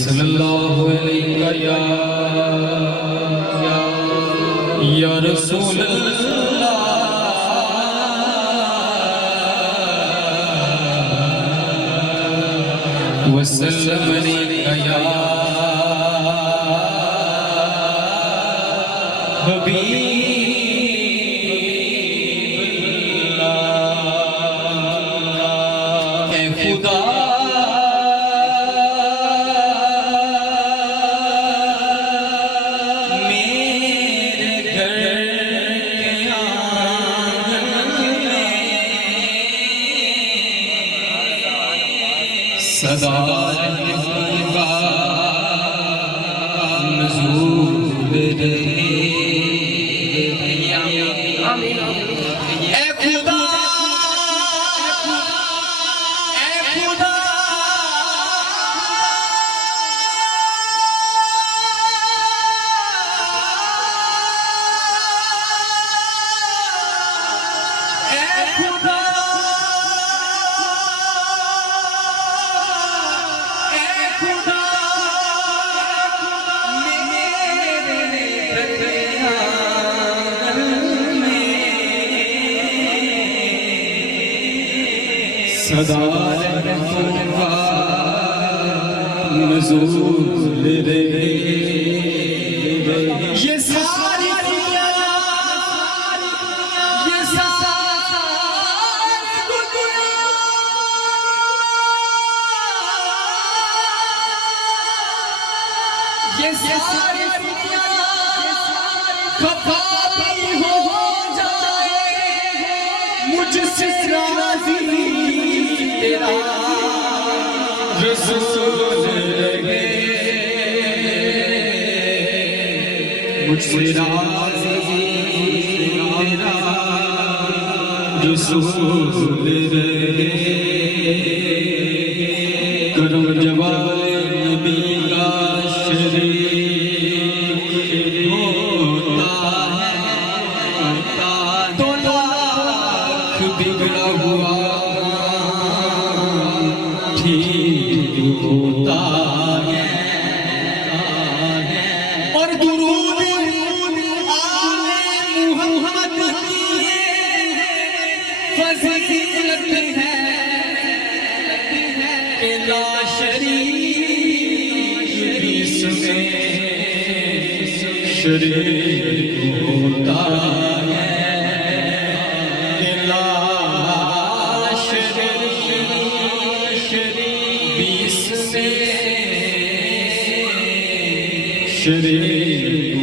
सल्लल्लाहु अलैहि या रसूल अल्लाह वसल्लम अलैका या हबीबल्लाह। ऐ खुदा मेरे घर के आंगन में सदा रहमत नज़ूल रहे। सदा नज़ूल रहे। ये सारी दुनिया ये सारी दुनिया ये सारी दुनिया खफा भी हो जाए मुझसे राज़ी तेरा रसूल रहे। मुझसे राज़ी तेरा रसूल रहे। करम जवाले नबी का शरीक होता है तो लाख बिगड़ा हुआ ठीक होता है। और दुरूद आले मुहम्मद की फजीलत है कि ला शरीक इसमें शरीक होता है। कि ला शरीक शरीक